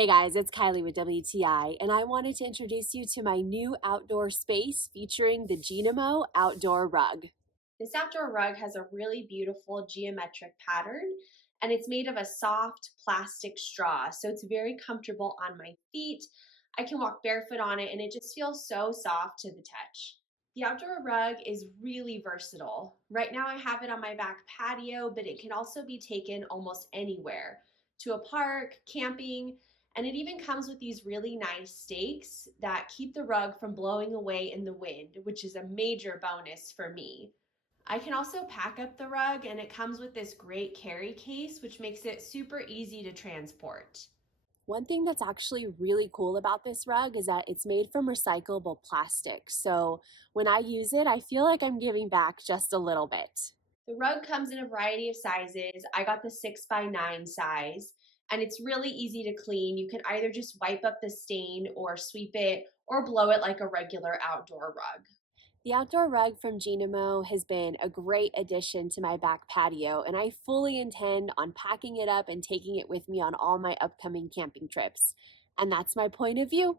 Hey guys, it's Kylie with WTI, and I wanted to introduce you to my new outdoor space featuring the GENIMO outdoor rug. This outdoor rug has a really beautiful geometric pattern and it's made of a soft plastic straw. So it's very comfortable on my feet. I can walk barefoot on it and it just feels so soft to the touch. The outdoor rug is really versatile. Right now I have it on my back patio, but it can also be taken almost anywhere to a park, camping, and it even comes with these really nice stakes that keep the rug from blowing away in the wind, which is a major bonus for me. I can also pack up the rug and it comes with this great carry case, which makes it super easy to transport. One thing that's actually really cool about this rug is that it's made from recyclable plastic. So when I use it, I feel like I'm giving back just a little bit. The rug comes in a variety of sizes. I got the 6x9 size and it's really easy to clean. You can either just wipe up the stain or sweep it or blow it like a regular outdoor rug. The outdoor rug from GENIMO has been a great addition to my back patio, and I fully intend on packing it up and taking it with me on all my upcoming camping trips. And that's my point of view.